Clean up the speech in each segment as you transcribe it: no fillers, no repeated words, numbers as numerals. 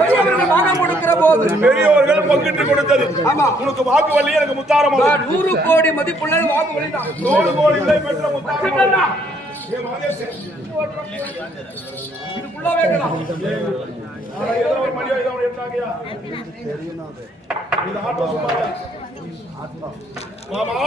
பெரியவர்கள் வாகம் கொடுக்கிற போது பெரியவர்கள் பங்கிட்டு கொடுத்தது. ஆமா, உனக்கு வாக்கு வள்ளி, எனக்கு முத்தாரம். 100 கோடி மதிப்புள்ள வாக்கு வள்ளி தான். 100 கோடி விலை பெற்ற முத்தாரம். இதுக்குள்ள வைக்கலாம். ஏதோ ஒரு மரியாதை அவன் எடுத்தாங்கயா. இந்த ஆட்டோ சும்மாயா? மாமா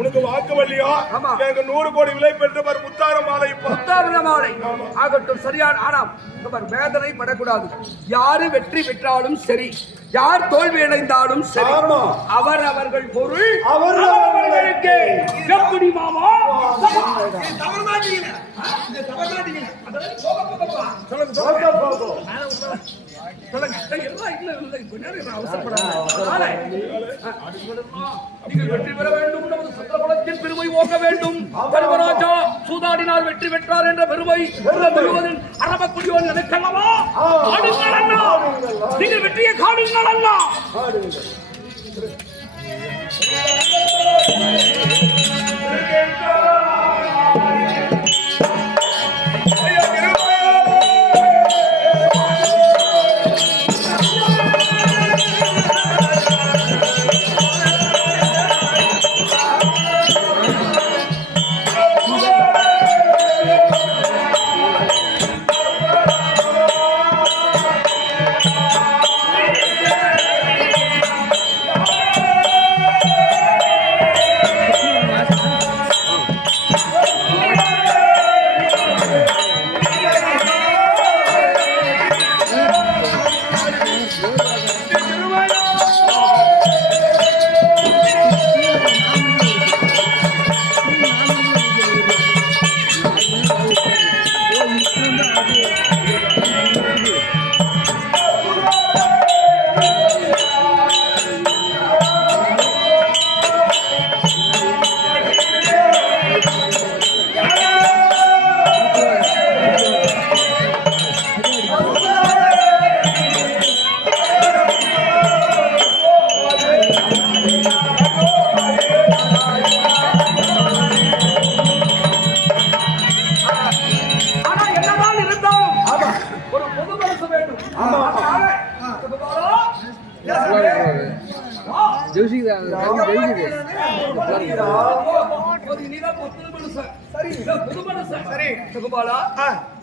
உனக்கு வாக்கு வள்ளியா? எனக்கு 100 கோடி விலை பெற்றவர் முத்தார மாலை. முத்தார மாலை ஆகட்டும், சரியான. ஆனால் வேதனை படக்கூடாது. யாரு வெற்றி பெற்றாலும் சரி, யார் தோல்வி அடைந்தாலும் சரி, அவர்கள் பொருள் அவர்களுக்கு. எப்படி மாமா? வெற்றி பெற வேண்டும், நமது சத்திரகுலத்தின் பெருமை ஓங்க வேண்டும். தர்மராஜா சூதாடினால் வெற்றி பெற்றார் என்ற பெருமை முழுவதும் அரபக்குடியோன் எனக்கல்லவா? நீங்கள் வெற்றியை காணுங்கள் அல்லா. நீதான் புது மனுஷன். சரி, புது மனுஷன். சரி, சுகுபாலா,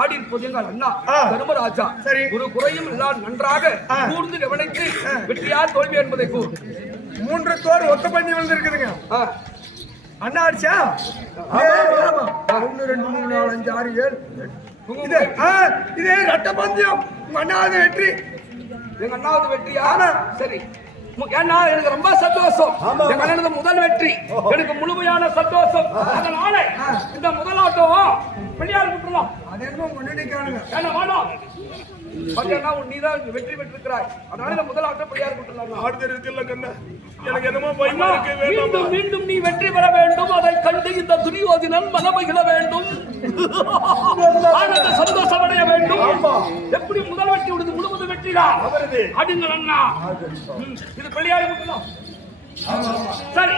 ஆடி இருப்பது எங்கள் அண்ணா தர்மராஜா. சரி, ஒரு குறையும் எல்லாம் நன்றாக கூர்ந்து கவனித்து வெற்றியார் தோல்வி என்பதை கூர். 3 தோர் ஒத்த பஞ்சு விழுந்திருக்குதுங்க. அண்ணா அடிச்சா 1 2 3 4 5 6 7 இது ரெட்ட பந்தயம். உங்க அண்ணாவது வெற்றி. எங்க அண்ணாவது வெற்றியா? சரி, ஏன்னா எனக்கு ரொம்ப சந்தோஷம். எங்க அண்ணனது முதல் வெற்றி எனக்கு முழுமையான சந்தோஷம். அதனால இந்த முதலாட்டம் பிள்ளையார் விட்டுலாம். அது என்ன முன்னாடி காணுங்க. என்ன வேணும் நீதான் வெற்றி பெற்றிருக்கிறாய். அதனால இந்த முதலாட்டம் பிள்ளையார் விட்டுலாம். ஆடுதல் இருக்குல்ல கண்ணா, எனக்கு என்னமோ பயமா இருக்கு. மீண்டும் மீண்டும் நீ வெற்றி பெற வேண்டும். அதை கண்டு இந்த துரியோதனன் மனமகிழ வேண்டும். ஆனந்த சந்தோஷம் அடைய வேண்டும். எப்படி முதல் வெற்றி விடுது முழுவதும் வெற்றிதான் அடுங்கள் அண்ணா. இது பிள்ளையார் விட்டுலாம். சரி,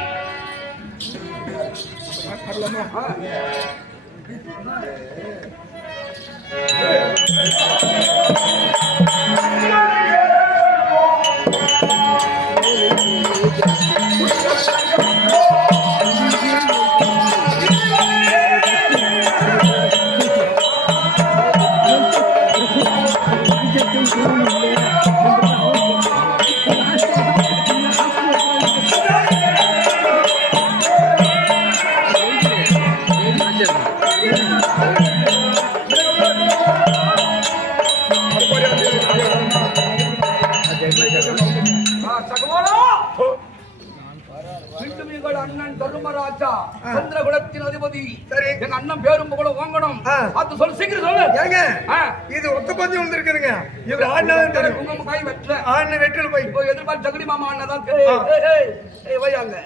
அண்ணன் தர்மராஜா சந்திரகுலத்தின் அதிபதி. சரி, எங்க அண்ணன் பேரும் புகழும் வாங்கணும். அது சொல்லு, சீக்கிரம் சொல்லு. ஏங்க, இது ஒத்த பஞ்சு விழுந்திருக்குதுங்க. இவர் ஆடினாலும் தெரியும். உங்க கை வெட்டல ஆடின வெற்றில போய் இப்போ எதிர்பார்த்து ஜெகடி மாமா அண்ணன் வையாங்க.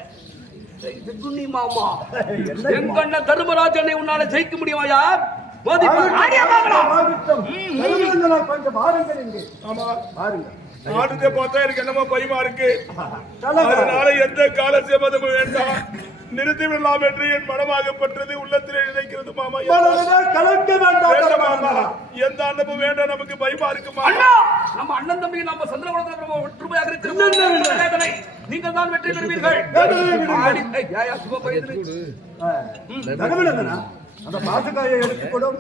ஜெகுனி மாமா எங்க அண்ணன் தர்மராஜனை உன்னால ஜெயிக்க முடியுமாயா? கொஞ்சம் பாருங்க. ஆமா, பாருங்க. ஆடுதே பார்த்தா எனக்கு என்னமோ பயமா இருக்கு. அதனால எந்த கால சேமதமும் வேண்டாம், நிறுத்தி விடலாம் என்று என் மனமாகப்பட்டது உள்ளத்திலே நினைக்கிறது மாமா. கலக்க வேண்டாம் மாமா, எந்த அண்ணமும் வேண்டாம், நமக்கு பயமா இருக்குமா? நம்ம அண்ணன் தம்பி நம்ம சந்திரகுலத்தில் ஒற்றுமையாக இருக்கிற நீங்கள் தான் வெற்றி பெறுவீர்கள். அந்த பாசக்காயை எடுத்துக்கொடும்.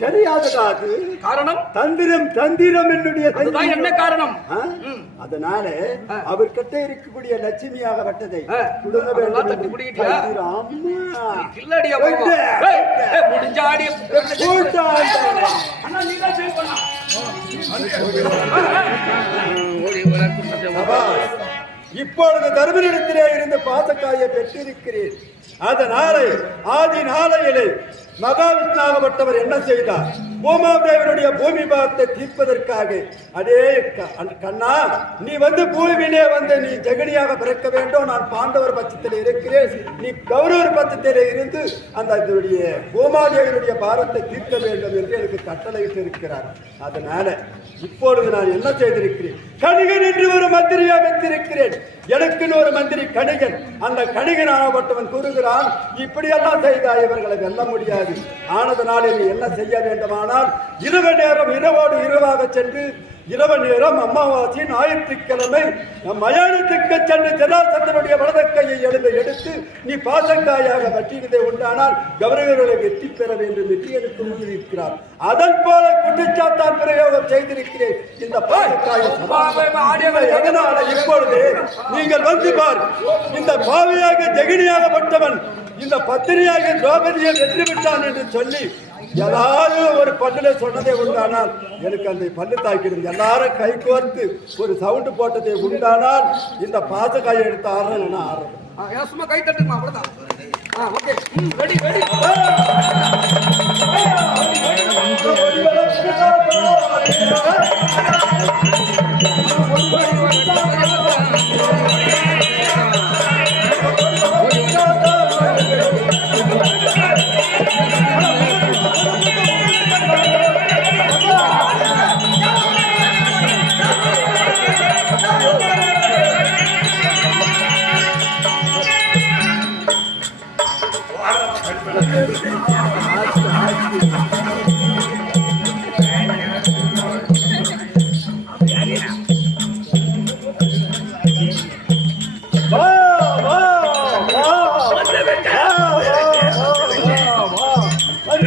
தெரியாததா அது காரணம்? தந்திரம் என்னுடைய என்ன காரணம்? அதனால அவர்கிட்ட இருக்கக்கூடிய லட்சுமியாகப்பட்டதை இப்பொழுது தர்மனிடத்திலே இருந்து பாசக்காயை பெற்றிருக்கிறேன். அதனாலே ஆதி நாளையிலே மகாவிஷ்ணாகப்பட்டவர் என்ன செய்தார்? பூமாதேவனுடைய பூமி பாகத்தை தீர்ப்பதற்காக, அடே கண்ணா, நீ பூமியிலே நீ ஜெகனியாக பிறக்க வேண்டும், நான் பாண்டவர் பட்சத்தில் இருக்கிறேன், நீ கௌரவர் பட்சத்திலே இருந்து அந்த பூமாதேவனுடைய பாரத்தை தீர்க்க வேண்டும் என்று எனக்கு கட்டளையிட்டு இருக்கிறார். அதனால இப்பொழுது நான் என்ன செய்திருக்கிறேன்? கணிகன் என்று ஒரு மந்திரியா வைத்திருக்கிறேன். எனக்குன்னு ஒரு மந்திரி கணிகன். அந்த கணிகன் ஆகப்பட்டவன் கூறுகிறான், இப்படியெல்லாம் செய்தால் இவர்களை வெல்ல முடியாது. ஆனதனாலே நீ என்ன செய்ய வேண்டுமானால் இரவு நேரம் இரவோடு இரவாக சென்று இரவு நேரம் அமாவாசை ஞாயிற்றுக்கிழமை மயானத்துக்கு சென்று ஜனாசந்தனுடைய வலதக்கையை எடுத்து நீ பாசக்காயாக வட்டியதை உண்டானால் கௌரவர்களை வெற்றி பெற வேண்டும் என்று எனக்கு முன்னிருக்கிறார். அதன் போல குற்றச்சாட்டான் பிரயோகம் செய்திருக்கிறேன். இந்த பாசக்காயை எதனால இப்பொழுது நீங்கள் பார், இந்த பாவியாக ஜெகினியாகப்பட்டவன் இந்த பத்திரியாக திரௌபதியை வெற்றி பெற்றான் என்று சொல்லி ஏதாவது ஒரு பல்லுல சொன்னதை உண்டானால் எனக்கு அந்த பல்லு தாக்கிடும். எல்லாரும் கை கோர்த்து ஒரு சவுண்டு போட்டதை உண்டானால் இந்த பாசக்காயை எடுத்து ஆடுறேன். ஆடுறேன் கை தட்டுமா? அவ்வளவுதான்.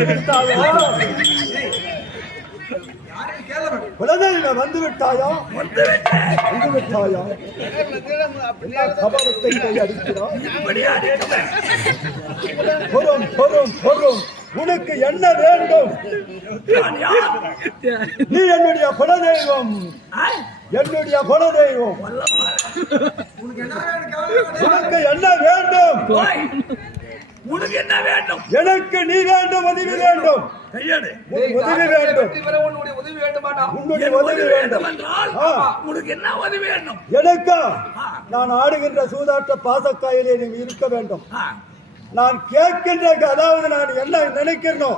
வந்து விட்டாயா? குலதெய்வம் வந்து விட்டாயா? வந்து விட்டாயா? என்ன சபலத்தை கை அடிக்கிறாய்? பொறும் பொறும் பொறும். உனக்கு என்ன வேண்டும்? நீ என்னுடைய குலதெய்வம், என்னுடைய குலதெய்வம். உனக்கு என்ன வேண்டும்? உனக்கு என்ன வேண்டும்? எனக்கு நீ வேண்டும், உதவி வேண்டும். உதவி வேண்டும், உன்னுடைய உதவி வேண்டுமாடா? உன்னுடைய உதவி வேண்டும். உனக்கு என்ன உதவி வேண்டும்? எனக்கா? நான் ஆடுகின்ற சூதாட்ட பாசக்காயிலே நீ இருக்க வேண்டும். நான் கேட்கின்ற, அதாவது நான் என்ன நினைக்கிறனோ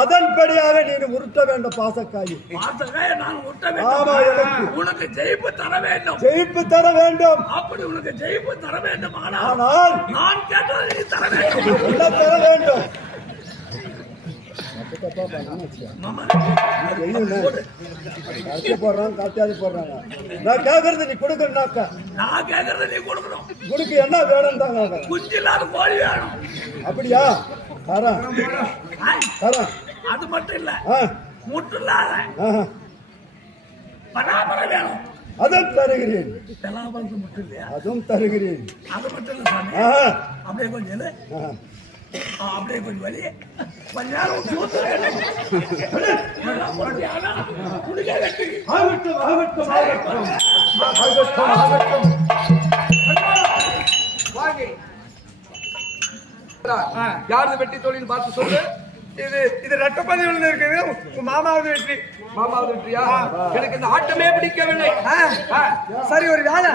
அதன்படியாக நீ உருட்ட வேண்டும் பாசக்காயை. நான் உருட்ட ஆமா, வேண்டும். எனக்கு உனக்கு ஜெயிப்பு தர வேண்டும். ஜெயிப்பு தர வேண்டும். அப்படி உனக்கு ஜெயிப்பு தர வேண்டும். ஆனால் நான் கேட்டதை நீ தர வேண்டும். என்ன தர வேண்டும்? போடுறாங்க, காட்டியாவது போடுறாங்க. நான் கேட்கறது நீ கொடுக்கணும்னாக்கா நான் கேட்கறத நீ கொடுக்கணும். குடுக்கு என்ன வேணும் தாங்க. குஞ்சு இல்லாத கோழி வேணும். அப்படியா? தரேன் தரேன். அது மட்டும் இல்ல, ஆ, முட்டு இல்லாத ஆஹா. பராமரம் வேணும். அதுவும் தருகிறேன். பலாபலத்து மட்டும் இல்லையா? அதுவும் தருகிறேன். அது மட்டும் இல்ல சாமி. ஆஹா. அப்படியே கொஞ்சம் இரு. ஆஹா. அப்படியே கொஞ்சம் வலி. கொஞ்ச நேரம் சூத்து வேணும். குடிக்க வெட்டி. ஆகட்டும் ஆகட்டும் ஆகட்டும் ஆகட்டும் ஆகட்டும். வாங்கி யாரது வெட்டி தொழில் பார்த்து சொல்லு. இது ரெட்டப்பதிவில் இருக்குது. உங்க மாமாவது வெற்றி. மாமாவது வெற்றியா? எனக்கு இந்த ஆட்டமே பிடிக்கவில்லை. சரி, ஒரு வேலை.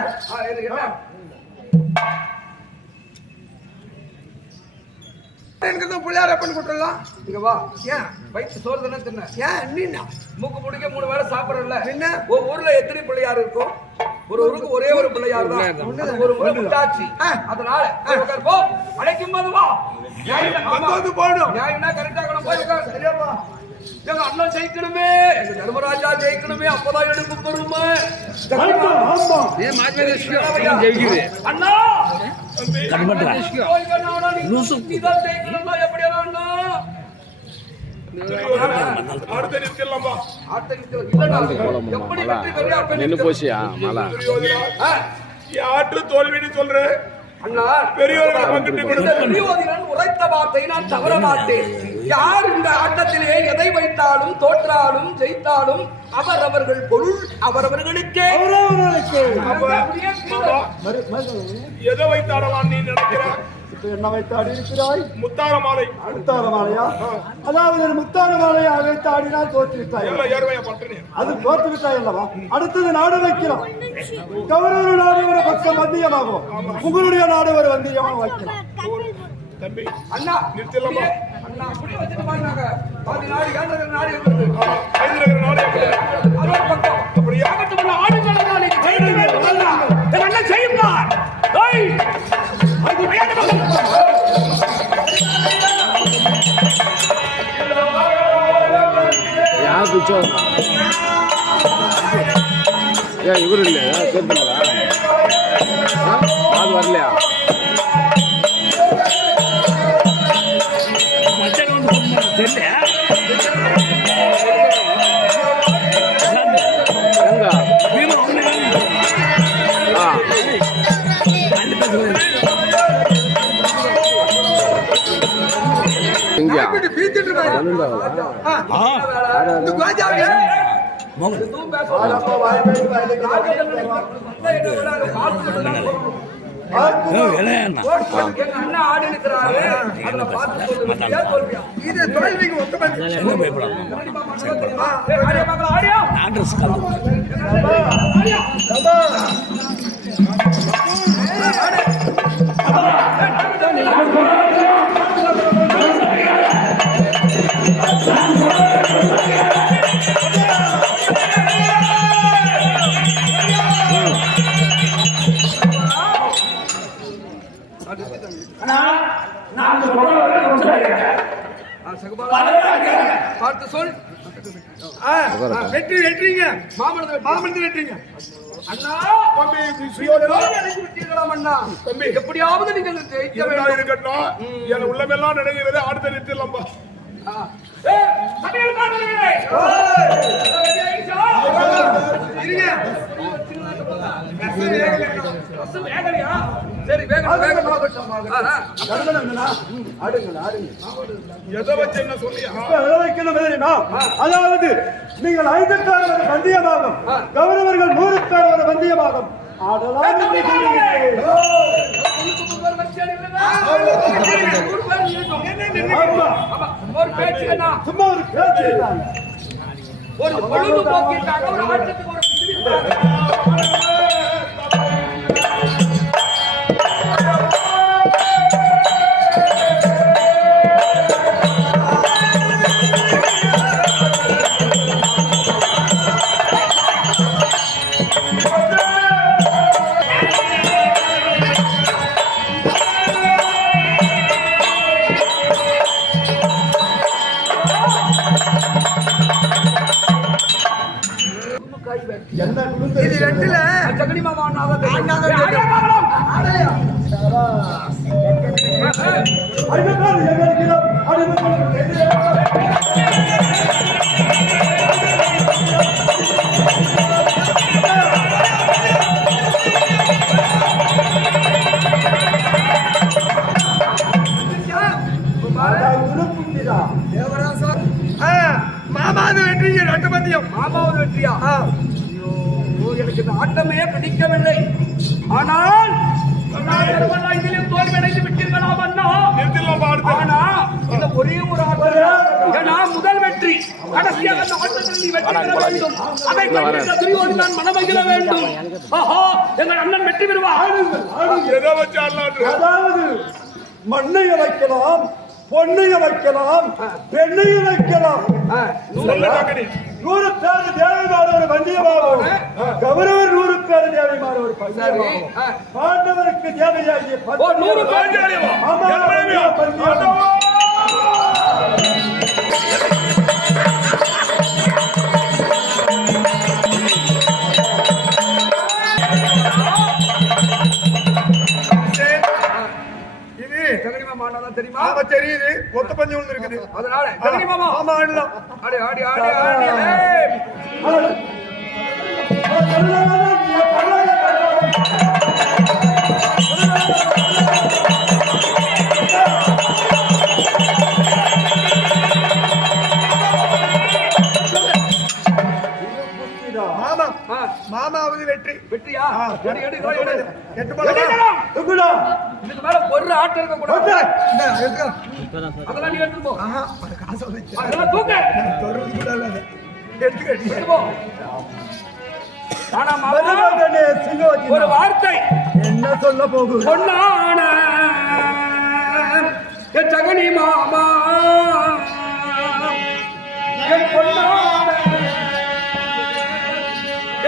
எனக்கு பிள்ளையார பண்ணி கொடுத்துடலாம். இங்க வா. ஏன் வயிற்று சோறு தானே தின்ன? ஏன் நீனா மூக்கு முடிக்க 3 வேளை சாப்பிடறல. என்ன? ஒரு ஊர்ல எத்தனை பிள்ளையார் இருக்கும்? ஒரு ஊருக்கு ஒரே ஒரு பிள்ளையார் தான். அது ஒரு முறை முட்டாச்சு. அதனால உட்கார் போ. அழைக்கும் போது வா. வந்து போடும். நியாயம்னா கரெக்டா போய் உட்கார். சரியாப்பா? எங்க அண்ணன் ஜெயிக்கணுமே, எங்க தர்மராஜா ஜெயிக்கணுமே, அப்பதான் எடுப்பு பெருமை. ஆமா. அண்ணா நீதான் ஜெயிக்கணும்னா எப்படியா அண்ணா? அடுத்த நிறுத்திடலாம்பா. யாற்று தோல்வின்னு சொல்றேன். அண்ணா பெரியவர்களை பங்கிட்டு கொடுத்த துரியோதனன் உரைத்த வார்த்தை நான் தவற மாட்டேன். யார் இந்த ஆட்டத்திலே எதை வைத்தாலும் தோற்றாலும் ஜெயித்தாலும் அவரவர்கள் பொருள் அவரவர்களுக்கே. எதை வைத்தாடலாம் நீ நினைக்கிறாய்? இப்ப என்ன வைத்தாடி இருக்கிறாய்? முத்தார மாலை. முத்தார மாலையா? அதாவது முத்தார மாலையா வைத்து ஆடினால் தோற்று விட்டாய். எல்லாம் ஏர்வையா பட்டுனே. அது தோற்று விட்டாய் அல்லவா? அடுத்தது நாடு வைக்கலாம். கௌரவ நாடு ஒரு பக்கம் மத்தியமாகும், உங்களுடைய நாடு ஒரு வந்தியமாக வைக்கலாம். தம்பி அண்ணா நிறுத்திடலாமா? அண்ணா அப்படியே வச்சுட்டு பாருங்க. பாதி நாடு ஏழரை நாடு இருக்குது. ஐந்து நாடு அதோட பக்கம் அப்படியே ஆகட்டும். ஆடு நாடு என்ன செய்யுமா? இவரு இல்லையா? கேட்பீங்களா? அது வரலையா? அண்ணா ஆடி இருக்கிறாரு. இது தோல்விக்கு ஒத்துமை. பார்த்து சொல். வெற்றி வெற்றிங்க. மாமனத்தை வெற்றிங்க. அண்ணா தம்பி விட்டீர்களாம் அண்ணா. தம்பி எப்படியாவது நீங்கள் ஜெயிக்க வேண்டும். இருக்கட்டும். என் உள்ளமெல்லாம் நினைக்கிறது. அடுத்த நிறுத்திடலாம்பா. சமையல்காரர்களே சரி எதை வச்சு என்ன சொல்லியா? அதாவது நீங்கள் 5க்கான பந்தயமாகும், கௌரவர்கள் 100க்கான பந்தயமாகும். சும்மா ஒரு பேச்சு ஒரு பொழுதுபோக்கிற்காக ஒரு ஆட்டத்துக்கு ஒரு இது ரெண்டுல ஜெகனி மாமா மாமாவது வெற்றிங்க 2 பந்தயம். மாமாவது வெற்றியா? எனக்கு இந்த ஆட்டமே பிடிக்கவில்லை. ஆனால் இதிலும் தோல்வியடைந்து விட்டீர்களாம் அண்ணா. ஆனா இந்த ஒரே ஒரு ஆட்டம் முதல் வெற்றி. கடைசியாக அந்த ஆட்டத்தில் நீ வெற்றி பெற வேண்டும். அதை கண்டித்த துரியோதனன் நான் மனமகிழ வேண்டும். ஆஹா, எங்கள் அண்ணன் வெற்றி பெறுவார். எதை வச்சு ஆடலாம்? அதாவது மண்ணைய வைக்கலாம், பொண்ணைய வைக்கலாம், பெண்ணைய வைக்கலாம். 100 பேர் தேவையான ஒரு பந்தயமாகும், கௌரவர் 100 பேர் தேவையான ஒரு பந்தயமாகும், பாண்டவருக்கு தேவையாகிய 100 பேர் பந்தயம். தெரியுமா? தெரியுது. மொத்த பஞ்சம் ஒண்ணு இருக்குது. அதனால ஜெகனி மாமா ஆமா ஆடலாம். ஆடி ஆடி ஆடி ஆடி மாமாவது வெற்றி. வெற்றியா? எடு எடு எடு. 8 பால். இதுக்கு மேல ஒரு ஆட்டம் இருக்க கூடாது. அதெல்லாம் நீ எடுத்து போ. அதெல்லாம் தூக்கு. எடுத்து போ. ஆனா மாமா ஒரு வார்த்தை என்ன சொல்ல போகுது? பொன்னான என் ஜெகனி மாமா, என் பொன்னான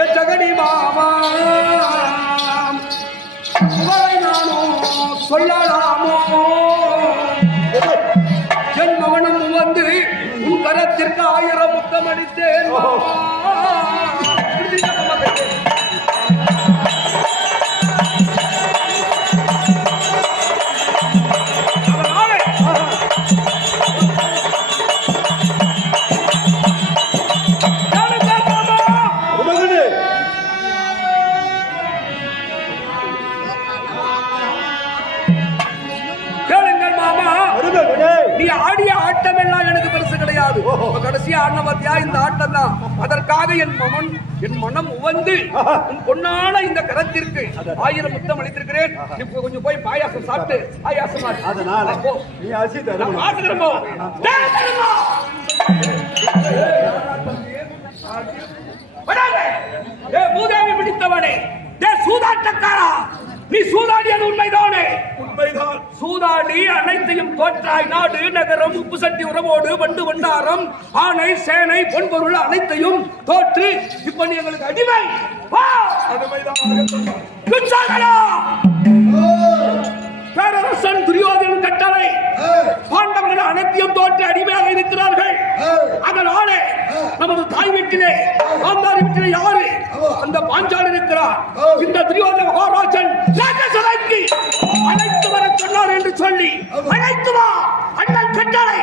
என் ஜெகனி மாமா, புகழை நானும் சொல்லலாமோ? என் மகனும் வந்து உன் கரத்திற்கு 1000 முத்தம் அடித்தேன். நீ ஆடிய ஆட்டம் எல்லாம் எனக்கு பெருசு கிடையாது. கடைசியா ஆடின பாத்தியா இந்த ஆட்டம் தான். அதற்காக என் மனம் உவந்து உன் பொன்னான இந்த கரத்திற்கு 1000 முத்தம் அளித்திருக்கிறேன். இப்போ கொஞ்சம் போய் பாயாசம் சாப்பிட்டு பாயாசம் அதனால நீ அசி தரணும். மூதாவி பிடித்தவனே, சூதாட்டக்காரா, நீ சூதாடியது உண்மைதானே? உண்மைதான். சூதாடி அனைத்தையும் தோற்றாய். நாடு நகரம் உப்பு சட்டி உறவோடு வண்டு வண்டாரம் ஆணை சேனை பொன்பொருள் அனைத்தையும் தோற்று இப்ப நீ எங்களுக்கு அடிமை. பேரரசன் துரியோதனன் கட்டளை பாண்டவர்கள் அனைத்தையும் தோற்று அடிமையாக இருக்கிறார்கள். அதனாலே நமது தாய் வீட்டிலே காந்தாரி வீட்டிலே யாரு அந்த பாஞ்சாலி இருக்கிறார். இந்த துரியோதன மகாராஜன் ராஜசபைக்கு அழைத்து வர சொன்னார் என்று சொல்லி அழைத்து வா அண்ணன் கட்டளை.